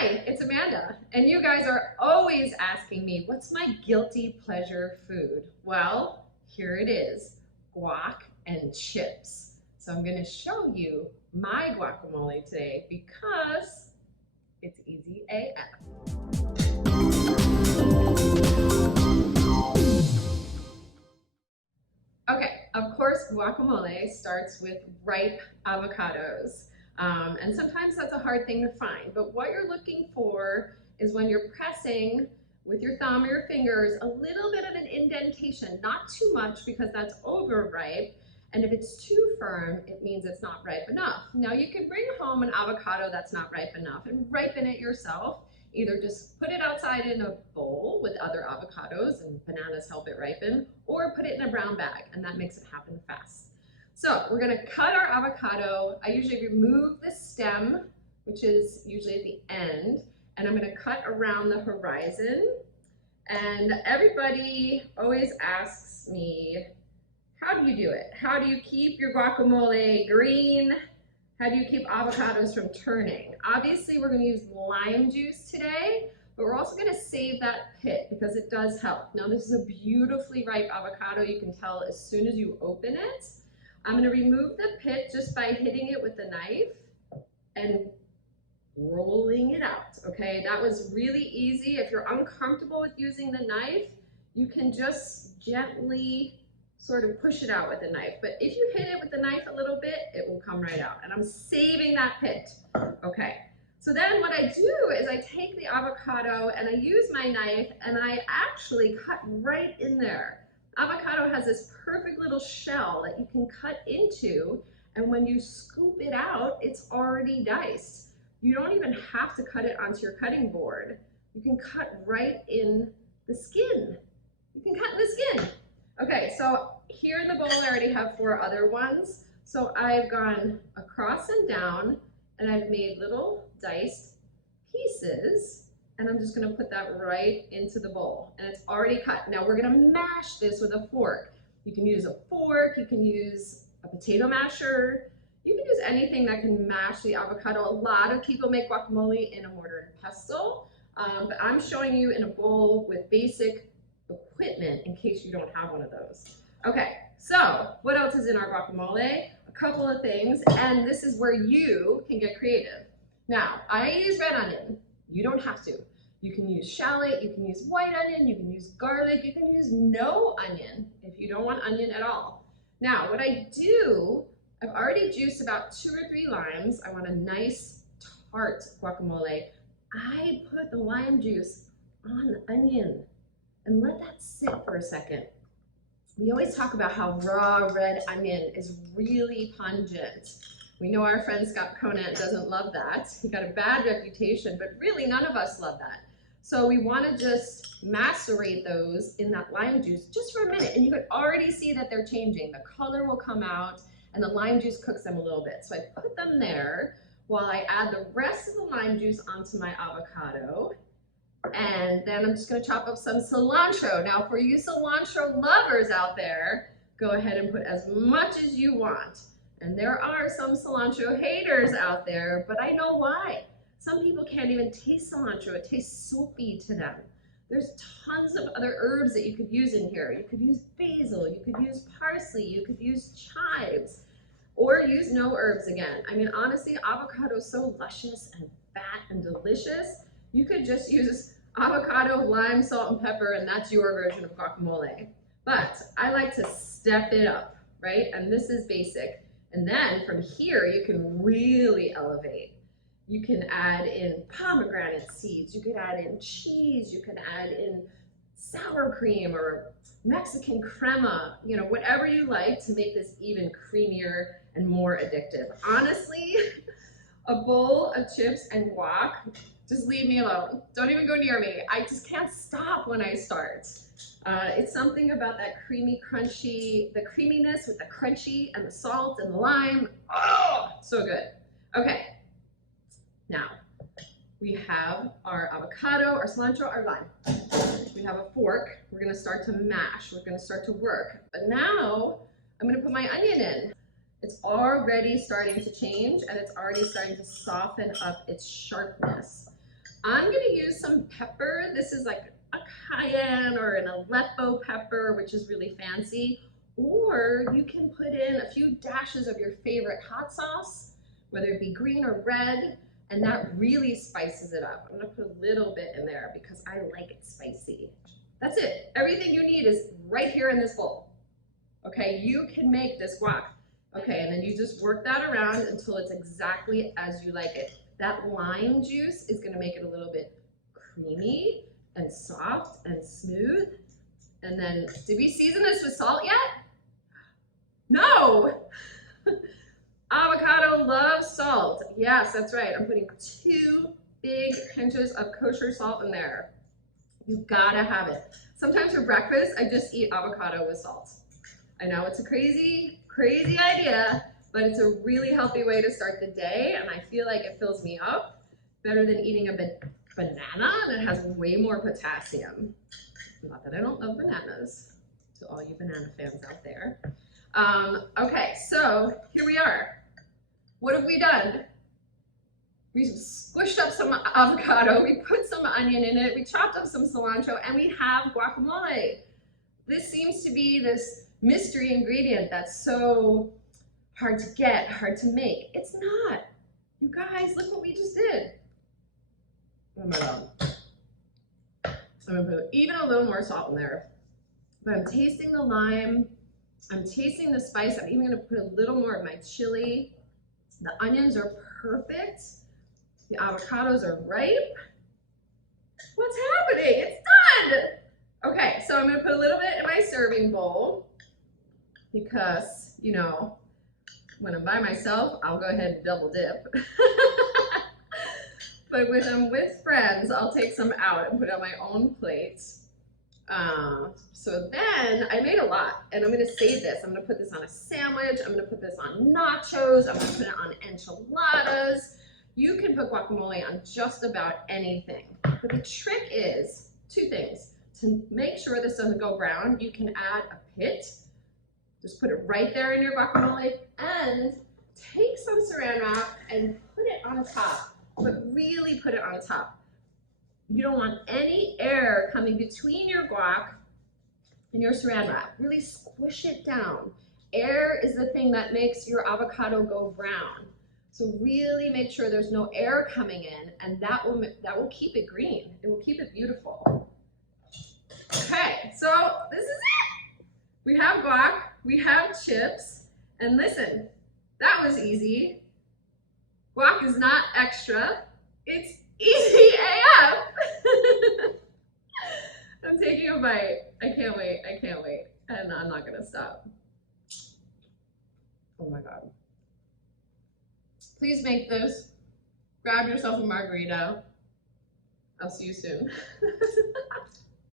Hi, it's Amanda, and you guys are always asking me, what's my guilty pleasure food? Well, here it is, guac and chips. So I'm gonna show you my guacamole today because it's easy AF. Okay, of course, guacamole starts with ripe avocados. And sometimes that's a hard thing to find, but what you're looking for is when you're pressing with your thumb or your fingers, a little bit of an indentation, not too much because that's overripe. And if it's too firm, it means it's not ripe enough. Now you can bring home an avocado that's not ripe enough and ripen it yourself. Either just put it outside in a bowl with other avocados, and bananas help it ripen, or put it in a brown bag, and that makes it happen fast. So we're gonna cut our avocado. I usually remove the stem, which is usually at the end, and I'm gonna cut around the horizon. And everybody always asks me, how do you do it? How do you keep your guacamole green? How do you keep avocados from turning? Obviously, we're gonna use lime juice today, but we're also gonna save that pit because it does help. Now, this is a beautifully ripe avocado. You can tell as soon as you open it. I'm gonna remove the pit just by hitting it with the knife and rolling it out, okay? That was really easy. If you're uncomfortable with using the knife, you can just gently sort of push it out with a knife. But if you hit it with the knife a little bit, it will come right out. And I'm saving that pit. Okay. So then what I do is I take the avocado and I use my knife and I actually cut right in there. Avocado has this perfect little shell that you can cut into, and when you scoop it out, it's already diced. You don't even have to cut it onto your cutting board. You can cut right in the skin. You can cut in the skin. Okay, so here in the bowl, I already have 4 other ones. So I've gone across and down, and I've made little diced pieces, and I'm just gonna put that right into the bowl, and it's already cut. Now we're gonna mash this with a fork. You can use a fork, you can use a potato masher, you can use anything that can mash the avocado. A lot of people make guacamole in a mortar and pestle, but I'm showing you in a bowl with basic equipment in case you don't have one of those. Okay, so what else is in our guacamole? A couple of things, and this is where you can get creative. Now, I use red onion. You don't have to. You can use shallot, you can use white onion, you can use garlic, you can use no onion if you don't want onion at all. Now, what I do, I've already juiced about 2 or 3 limes. I want a nice tart guacamole. I put the lime juice on the onion and let that sit for a second. We always talk about how raw red onion is really pungent. We know our friend Scott Conant doesn't love that. He got a bad reputation, but really none of us love that. So we want to just macerate those in that lime juice just for a minute, and you can already see that they're changing. The color will come out, and the lime juice cooks them a little bit. So I put them there while I add the rest of the lime juice onto my avocado. And then I'm just gonna chop up some cilantro. Now for you cilantro lovers out there, go ahead and put as much as you want. And there are some cilantro haters out there, but I know why. Some people can't even taste cilantro. It tastes soapy to them. There's tons of other herbs that you could use in here. You could use basil, you could use parsley, you could use chives, or use no herbs again. I mean, honestly, avocado is so luscious and fat and delicious. You could just use avocado, lime, salt, and pepper, and that's your version of guacamole. But I like to step it up, right? And this is basic. And then from here, you can really elevate. You can add in pomegranate seeds, you could add in cheese, you can add in sour cream or Mexican crema, you know, whatever you like to make this even creamier and more addictive. Honestly, a bowl of chips and guac, just leave me alone. Don't even go near me. I just can't stop when I start. It's something about that creamy, crunchy, the creaminess with the crunchy and the salt and the lime. Oh, so good. Okay, now we have our avocado, our cilantro, our lime. We have a fork. We're gonna start to mash. We're gonna start to work. But now I'm gonna put my onion in. It's already starting to change, and it's already starting to soften up its sharpness. I'm gonna use some pepper. This is like a cayenne or an Aleppo pepper, which is really fancy. Or you can put in a few dashes of your favorite hot sauce, whether it be green or red, and that really spices it up. I'm gonna put a little bit in there because I like it spicy. That's it. Everything you need is right here in this bowl. Okay, you can make this guac. Okay, and then you just work that around until it's exactly as you like it. That lime juice is gonna make it a little bit creamy and soft and smooth. And then, did we season this with salt yet? No! Avocado loves salt. Yes, that's right. I'm putting 2 big pinches of kosher salt in there. You gotta have it. Sometimes for breakfast, I just eat avocado with salt. I know it's a crazy, crazy idea, but it's a really healthy way to start the day, and I feel like it fills me up better than eating a banana, and it has way more potassium. Not that I don't love bananas, to all you banana fans out there. Okay, so here we are. What have we done? We squished up some avocado, we put some onion in it, we chopped up some cilantro, and we have guacamole. This seems to be this mystery ingredient that's so hard to get, hard to make. It's not. You guys, look what we just did. Oh my God. I'm gonna put even a little more salt in there. But I'm tasting the lime, I'm tasting the spice. I'm even gonna put a little more of my chili. The onions are perfect. The avocados are ripe. What's happening? It's done. Okay, so I'm gonna put a little bit in my serving bowl because, you know, when I'm by myself, I'll go ahead and double dip. But when I'm with friends, I'll take some out and put it on my own plate. So then I made a lot, and I'm gonna save this. I'm gonna put this on a sandwich. I'm gonna put this on nachos. I'm gonna put it on enchiladas. You can put guacamole on just about anything. But the trick is 2 things. To make sure this doesn't go brown, you can add a pit. Just put it right there in your guacamole, and take some saran wrap and put it on top, but really put it on top. You don't want any air coming between your guac and your saran wrap. Really squish it down. Air is the thing that makes your avocado go brown. So really make sure there's no air coming in, and that will keep it green. It will keep it beautiful. Okay, so this is it. We have guac, we have chips, and listen, that was easy. Guac is not extra. It's easy AF. I'm taking a bite. I can't wait. I can't wait. And I'm not gonna stop. Oh my God. Please make this. Grab yourself a margarita. I'll see you soon.